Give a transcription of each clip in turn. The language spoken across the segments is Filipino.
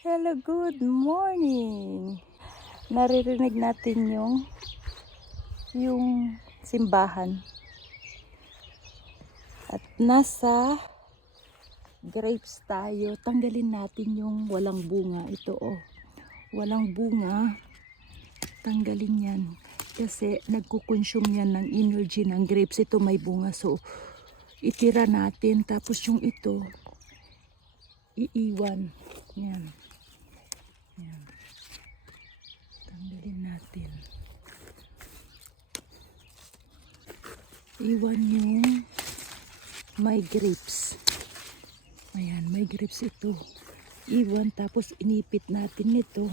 Hello, good morning. Naririnig natin yung simbahan. At nasa grapes tayo. Tanggalin natin yung walang bunga. Ito walang bunga. Tanggalin yan. Kasi nagkukonsume yan ng energy ng grapes. Ito may bunga. So, itira natin. Tapos yung ito, iiwan. Yan. Yan. Tanggalin natin. Iwan yung may grapes. Ayan, may grapes ito. Iwan, tapos inipit natin ito.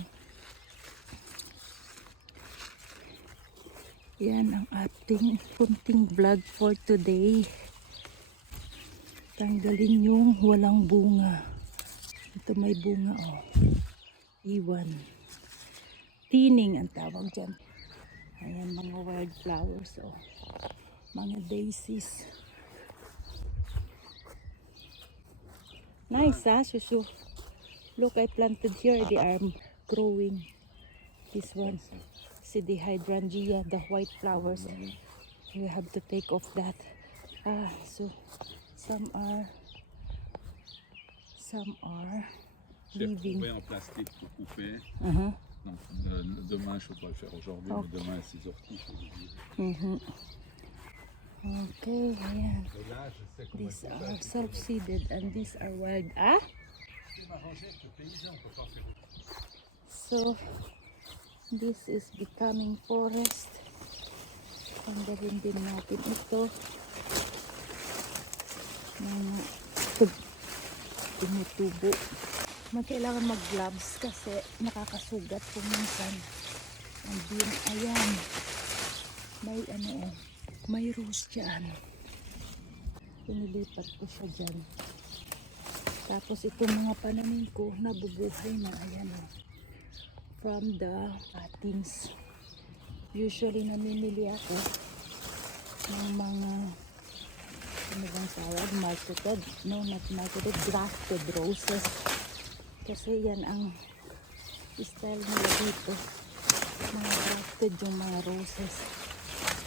Yan ang ating kunting vlog for today. Tanggalin yung walang bunga. Ito may bunga, Iwan. Tining ang tawag dyan. Ayan, mga wildflowers, mga daisies. Nice, Shushu. Look, I planted here. They are growing. This one. See the hydrangea, the white flowers. We have to take off that. So some are J'ai leaving. retrouvé en plastique pour couper. Donc, demain, je ne peux pas le faire aujourd'hui, mais demain à 6h30, je vais le Okay, ayan. Et là, je sais comment These are self-seeded and these are wild. So, this is becoming forest. Tanggalin din natin ito. Mga tumutubo. Kailangan mag-gloves kasi nakakasugat kung minsan. And then, ayan. May may rose dyan. Pinilipat ko siya dyan. Tapos itong mga pananim ko, nabubuhay na. Ayan from the cuttings. Usually namimili ako ng mga ano bang tawag? Marketed. No, not marketed. Grafted roses. Kasi yan ang style nila dito. Mga grafted yung mga roses.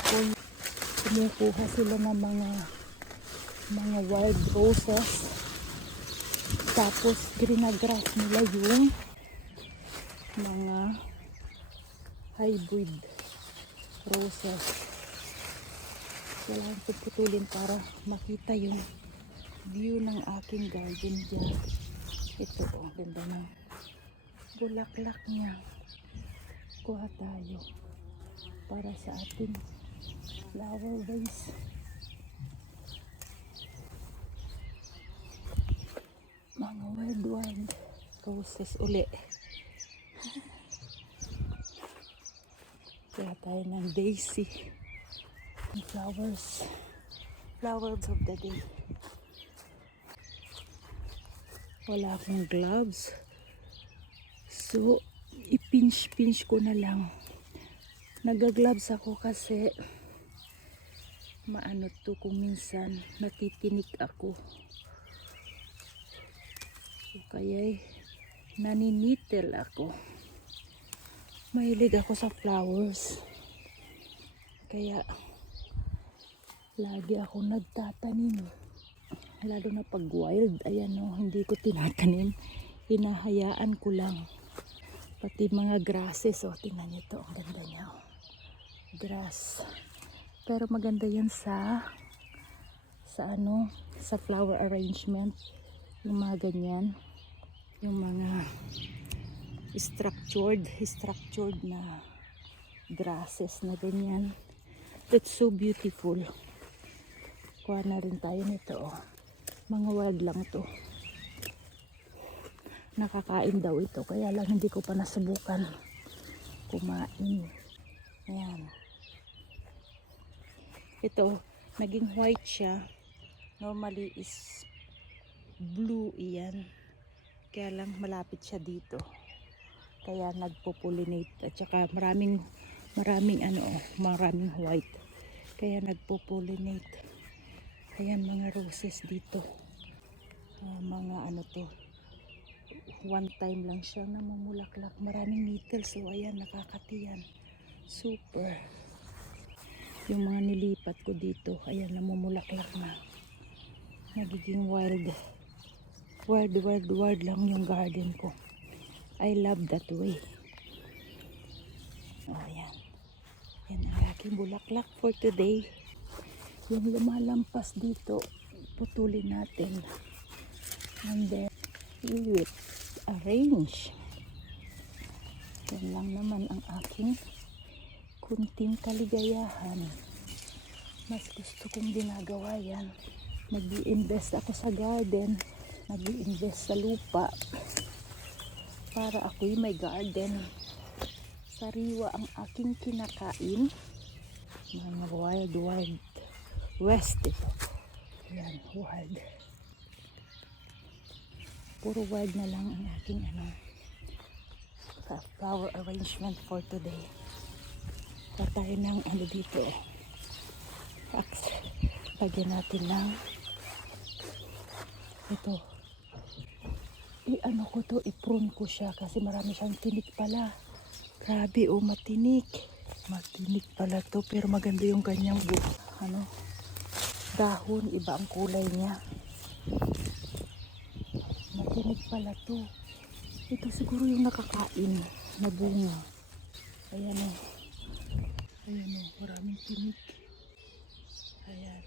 Kung kumukuha sila ng mga wild roses, tapos grinagraft nila yung mga hybrid roses. Kailangan ko putulin para makita yung view ng aking garden dyan. Ito ganda ng bulaklak niya. Kuha tayo para sa ating flower vase. Mga wild roses uli. Kaya tayo ng daisy. Flowers of the day. Wala akong gloves. So, ipinch ko na lang. Nagagloves ako kasi maano to kung minsan natitinik ako. So, kaya naninitil ako. Mahilig ako sa flowers. Kaya lagi ako nagtatanim. Lalo na pag wild. Ayan hindi ko tinatanim. Hinahayaan ko lang. Pati mga grasses. Tingnan nyo ito. Ang ganda niya. Grass. Pero maganda yan sa flower arrangement. Yung mga ganyan. Yung mga structured na grasses na ganyan. That's so beautiful. Kuha na rin tayo nito. Mga wild lang to. Nakakain daw ito. Kaya lang hindi ko pa nasubukan kumain. Ayan. Ito, naging white siya. Normally is blue iyan. Kaya lang malapit siya dito. Kaya nagpo-pollinate. At saka maraming white. Kaya nagpo-pollinate. Ayan mga roses dito. Mga one time lang siyang namumulaklak. Maraming needles. So ayan, nakakatiyan. Super. Yung mga nilipat ko dito, ayan, namumulaklak na. Nagiging wild. Wild lang yung garden ko. I love that way. Oh, ayan. Yan ang aking bulaklak for today. Yung lumalampas dito, putulin natin. And then, we will arrange. Yan lang naman ang aking kunting kaligayahan. Mas gusto kong ginagawa yan. Nag-i-invest ako sa garden. Nag-i-invest sa lupa. Para ako'y may garden. Sariwa ang aking kinakain. Mga wild west ito. Yan, wild. Puro wild na lang ang aking flower arrangement for today. Tayo ng dito. Lagyan natin ng ito. I-ano ko to, i-prune ko siya kasi marami siyang tinik pala. Grabe, oh, matinik. Matinik pala to, pero maganda yung kanyang dahon, iba ang kulay niya. Matinik pala to. Ito siguro yung nakakain na bunga. Ayan o. Ayan o, maraming tinik. Ayan.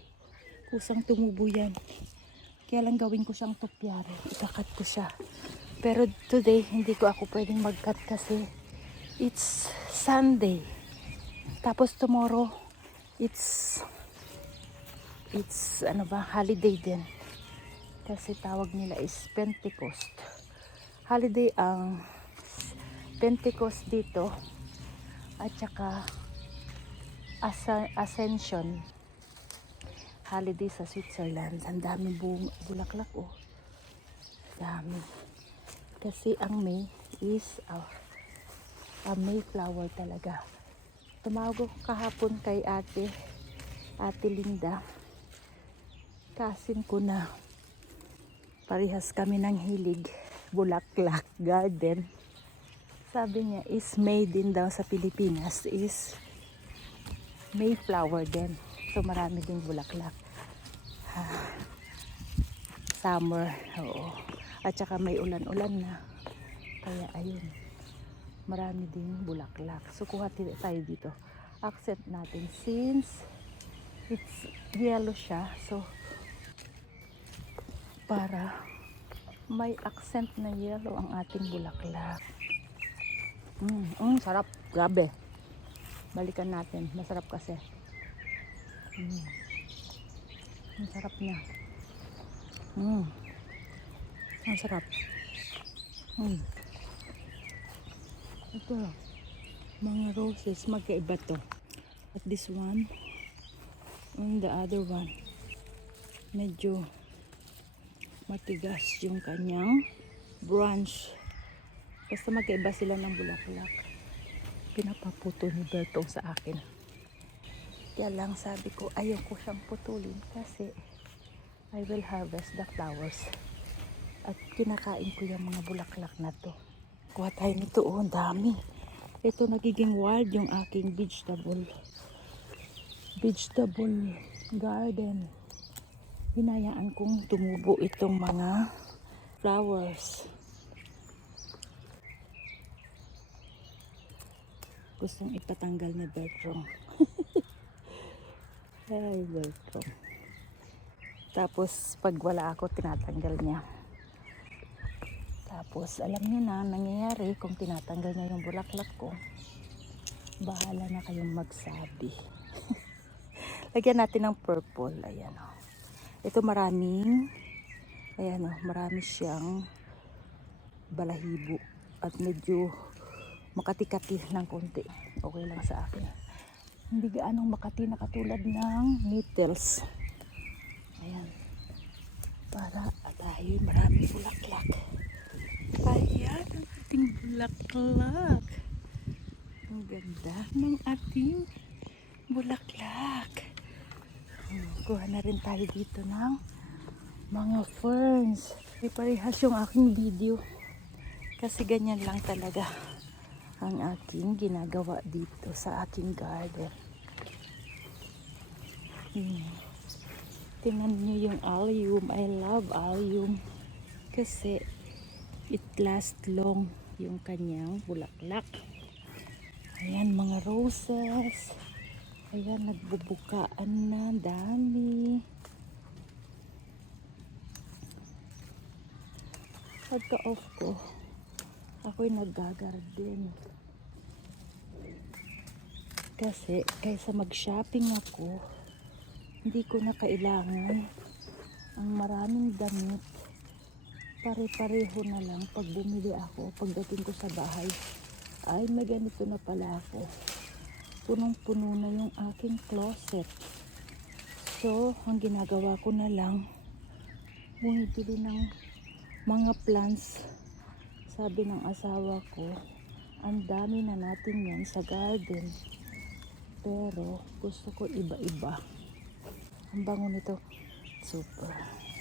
Kusang tumubo yan. Kaya lang gawin ko siyang tupyari. Ikakat ko siya. Pero today, hindi ko ako pwedeng mag-cut kasi it's Sunday. Tapos tomorrow, it's holiday din. Kasi tawag nila is Pentecost. Holiday ang Pentecost dito. At saka Ascension. Holiday sa Switzerland. Ang daming bulaklak oh. Dami. Kasi ang May is a Mayflower talaga. Tumawag ako kahapon kay Ate Linda. Kasin ko na parehas kami ng hilig bulaklak garden. Sabi niya is May din daw sa Pilipinas is Mayflower din. So marami ding bulaklak. Summer, oo. At saka may ulan-ulan na. Kaya ayun. Marami ding bulaklak. So kuha tayo dito. Accent natin since it's yellow siya. So para may accent na yellow ang ating bulaklak. Sarap. Grabe. Balikan natin. Masarap kasi. Ang sarap niya. Ang sarap. Ito. Mga roses. Magkaiba to. At this one. And the other one. Medyo matigas yung kanyang branch. Basta magkaiba sila ng bulaklak. Pinapaputo ni Bertong sa akin. Kaya lang sabi ko, ayaw ko siyang putulin kasi I will harvest the flowers. At kinakain ko yung mga bulaklak na to. Kuha tayo nito, oh, ang dami. Ito nagiging wild yung aking vegetable garden. Hinayaan kong tumubo itong mga flowers. Gustong ipatanggal ni Bertong. Ay, Bertong. Tapos, pag wala ako, tinatanggal niya. Tapos, alam niyo na, nangyayari kung tinatanggal niya yung bulaklak ko. Bahala na kayong magsabi. Lagyan natin ng purple. Ayan o. Ito marami siyang balahibo. At medyo makati-kati ng konti. Okay lang sa akin. Hindi gaanong makati na katulad ng needles. Ayan. Para tayo marami bulaklak. Ayan ang ating bulaklak. Ang ganda ng ating bulaklak. Kuha na rin tayo dito ng mga ferns. Ay parehas yung aking video. Kasi ganyan lang talaga ang aking ginagawa dito sa aking garden. Tingnan nyo yung allium. I love allium kasi it lasts long yung kanyang bulaklak. Ayan, mga roses. Ayan, nagbubukaan na. Dami. Pagka-off ko, ako'y naggagarden. Kasi, kaysa mag-shopping ako, hindi ko na kailangan ang maraming damit. Pare-pareho na lang pag bumili ako. Pagdating ko sa bahay, ay may ganito na pala ako. Punong-puno na yung aking closet. So, ang ginagawa ko na lang, bumibili ng mga plants. Sabi ng asawa ko, ang dami na natin yan sa garden. Pero, gusto ko iba-iba. Ang bango nito. Super.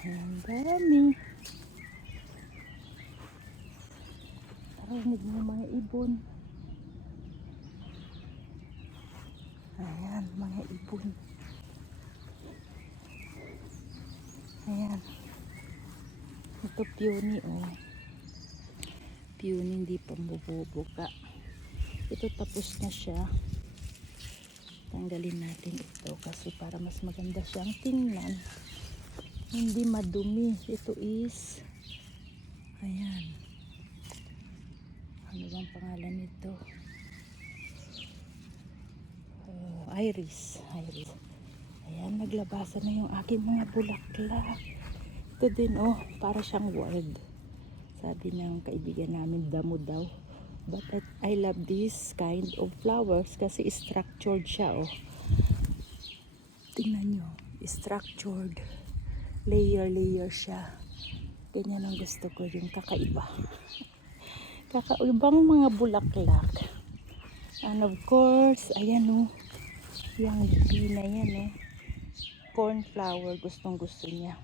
Ang dami. Narinig mo mga ibon. Ayan, mga ibon. Ayan. Ito peony, oh. Peony, hindi pa bububuka. Ito tapos na siya. Tanggalin natin ito kasi para mas maganda siyang tingnan. Hindi madumi. Ito is, ayan. Ano bang pangalan nito? Oh, iris. Iris. Ayan, naglabasan na yung aking mga bulaklak. Ito din, oh, para siyang word. Sabi ng kaibigan namin, damo daw. But I love this kind of flowers kasi structured siya, oh. Tingnan nyo, structured. Layer siya. Ganyan ang gusto ko, yung kakaiba. Kakaibang mga bulaklak. And of course, ayan, oh. Yung pina yan, oh. Cornflower, gustong gusto niya.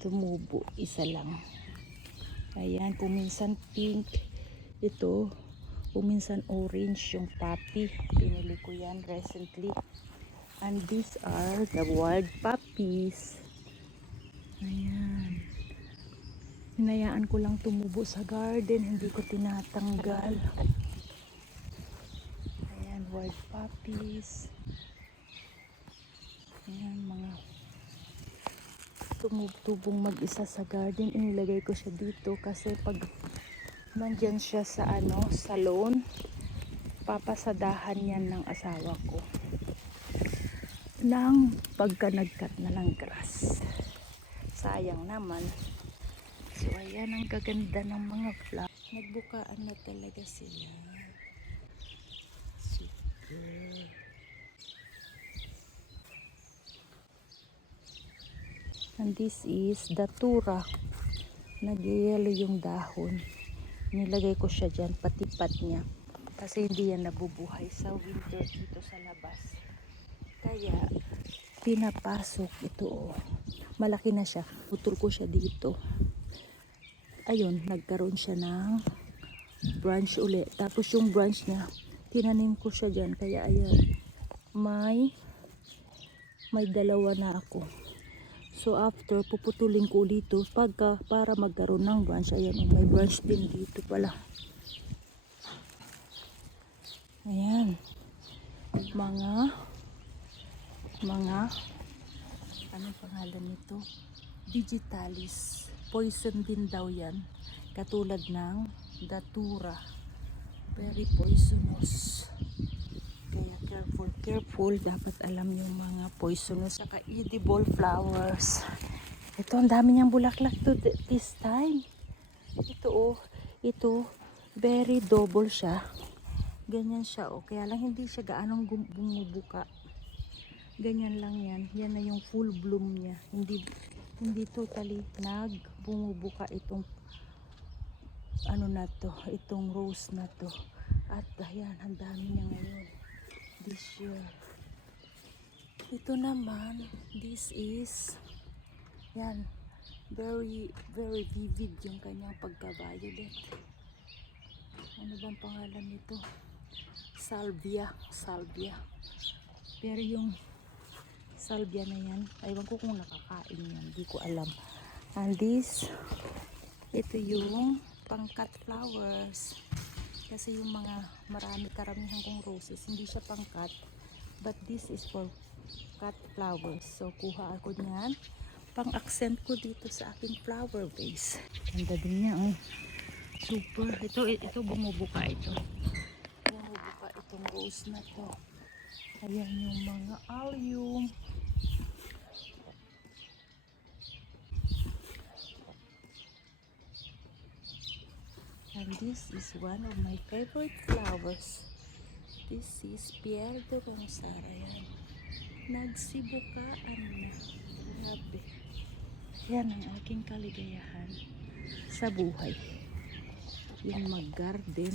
Tumubo, isa lang. Ayan, kuminsan pink. Ito, kuminsan orange yung poppy. Pinili ko yan recently. And these are the wild poppies. Ayan. Hinayaan ko lang tumubo sa garden. Hindi ko tinatanggal. Ayan, wild poppies. Ayan, mga tumutubong mag-isa sa garden. Inilagay ko siya dito kasi pag nandyan siya sa salon, papasadahan yan ng asawa ko ng pagka nagkat na ng grass. Sayang naman. So ayan ang gaganda ng mga flowers. Nagbukaan na talaga sila. Super. And this is datura. Nag-yellow yung dahon. Nilagay ko siya dyan, patipat niya. Kasi hindi yan nabubuhay sa winter dito sa labas. Kaya, pinapasok ito, oh. Malaki na siya. Putol ko siya dito. Ayun, nagkaroon siya ng branch uli. Tapos yung branch niya, tinanim ko siya dyan. Kaya ayan, may dalawa na ako. So after, puputulin ko dito para magkaroon ng branch. Ayan, may branch din dito pala. Ayan. Mga anong pangalan nito? Digitalis. Poison din daw yan. Katulad ng datura. Very poisonous. Kaya careful. Dapat alam yung mga poisonous. Saka edible flowers. Ito, ang dami niyang bulaklak to this time. Ito, oh. Ito, very double siya. Ganyan siya, oh. Kaya lang hindi siya gaanong bumubuka. Ganyan lang yan. Yan na yung full bloom niya. Hindi totally bumubuka itong itong rose na to. At ayan, ang dami niya ngayon. This year. Ito naman, this is yan. Very, very vivid yung kanyang pagka-violet. Ano bang pangalan nito? Salvia. Pero yung salvia na yan, aywan ko kung nakakain yan, hindi ko alam. And this, ito yung pang-cut flowers. Kasi yung mga karamihan kong roses, hindi siya pang-cut. But this is for cut flowers. So, kuha ako niyan. Pang-accent ko dito sa aking flower vase. Ganda din niya, oh. Super. Ito bumubuka ito. Bumubuka itong rose na to. Ayan yung mga allium. And this is one of my favorite flowers. This is Pierre de Ronsara. Yan. Nagsibukaan na. Grabe. Yan ang aking kaligayahan sa buhay. Yung mag-garden.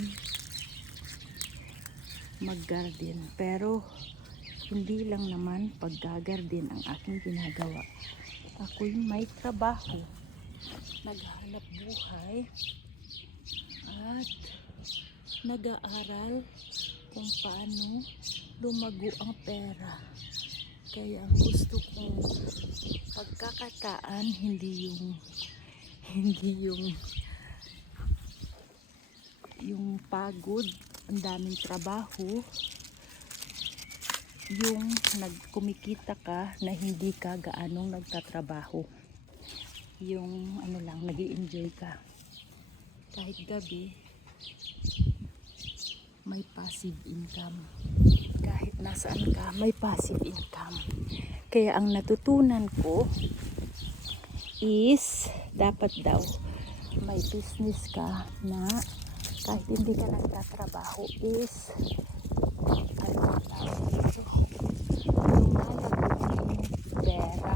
Pero hindi lang naman pag-garden ang aking ginagawa. Ako'y may trabaho. Naghahanap buhay. At nag-aaral kung paano lumago ang pera. Kaya ang gusto kong pagkakataan hindi yung pagod, ang daming trabaho, yung kumikita ka na hindi ka gaanong nagtatrabaho, yung ano lang, nag-i-enjoy ka kahit gabi, may passive income. Kahit nasaan ka, may passive income. Kaya ang natutunan ko is dapat daw may business ka na kahit hindi ka nagtatrabaho is pera.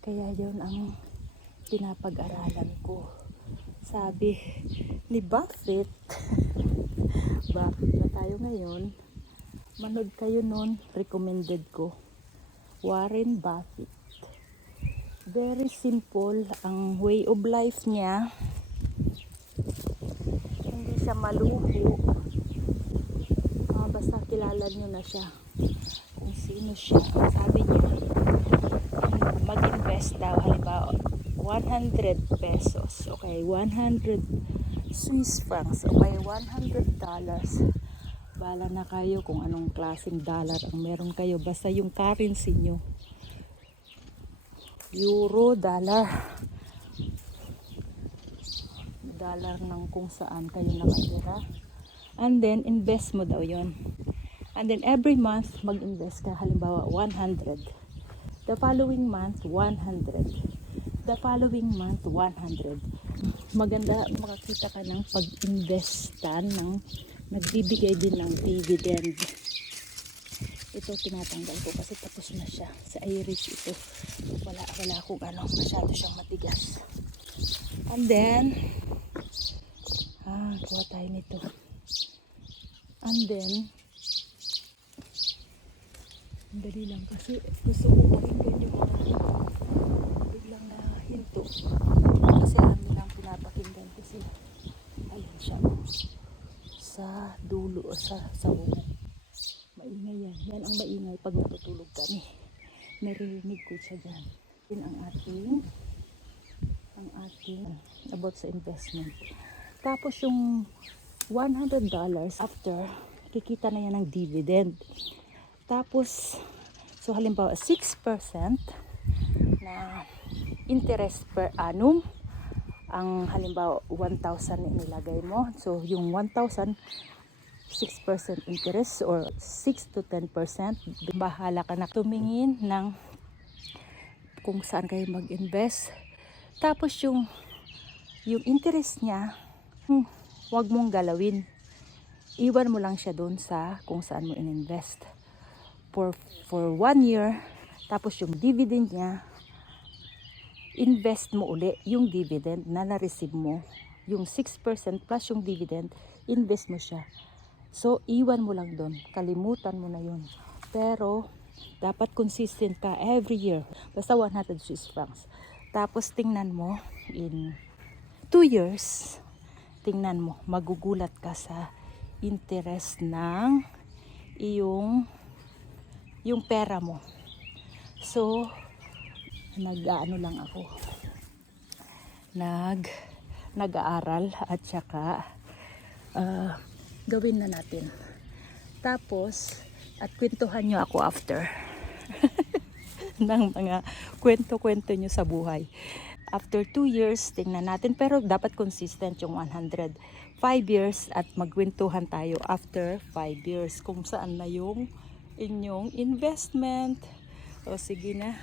Kaya yun ang pinapag-aralan ko. Sabi ni Buffett, Buffett na tayo ngayon, manood kayo nun, recommended ko, Warren Buffett. Very simple ang way of life niya, hindi siya maluho. Basta kilala nyo na siya kung sino siya. Sabi niya, mag-invest daw, halimbawa 100 pesos, okay, 100 Swiss francs, okay, $100. Bala na kayo kung anong klaseng dollar ang meron kayo, basta yung currency nyo, euro, dollar ng kung saan kayo nakatira, and then invest mo daw yon. And then every month mag-invest ka, halimbawa 100, the following month 100, the following month 100. Maganda makakita ka ng pag-investan ng nagbibigay din ng dividend. Ito tinatanggal ko kasi tapos na siya. Sa iris ito. Wala akong masyado siyang matigas. And then kuha tayo nito. And then dali lang kasi gusto ko pakinggan yung biglang nahinto kasi alam nilang pinapakinggan kasi ayun siya sa dulo sa bubong. Maingay yan ang maingay pag natutulog kami, naririnig ko siya dyan. Yun ang ating about sa investment. Tapos yung $100 after kikita na yan ng dividend. Tapos, so halimbawa 6% na interest per annum, ang halimbawa 1,000 na inilagay mo. So, yung 1,000, 6% interest or 6 to 10%. Bahala ka na tumingin ng kung saan kayo mag-invest. Tapos yung interest niya, huwag mong galawin. Iwan mo lang siya doon sa kung saan mo ininvest. For 1 year, tapos yung dividend niya, invest mo uli yung dividend na na-receive mo. Yung 6% plus yung dividend, invest mo siya. So, iwan mo lang doon. Kalimutan mo na yun. Pero, dapat consistent ka every year. Basta 100 Swiss francs. Tapos tingnan mo in 2 years, tingnan mo, magugulat ka sa interest ng yung pera mo. So, nag-ano lang ako. Nag-aaral at saka gawin na natin. Tapos, at kwentuhan nyo ako after. Ng mga kwento-kwento nyo sa buhay. After 2 years, tingnan natin. Pero dapat consistent yung 100. 5 years at magkwentuhan tayo after 5 years. Kung saan na yung inyong investment. O sige na.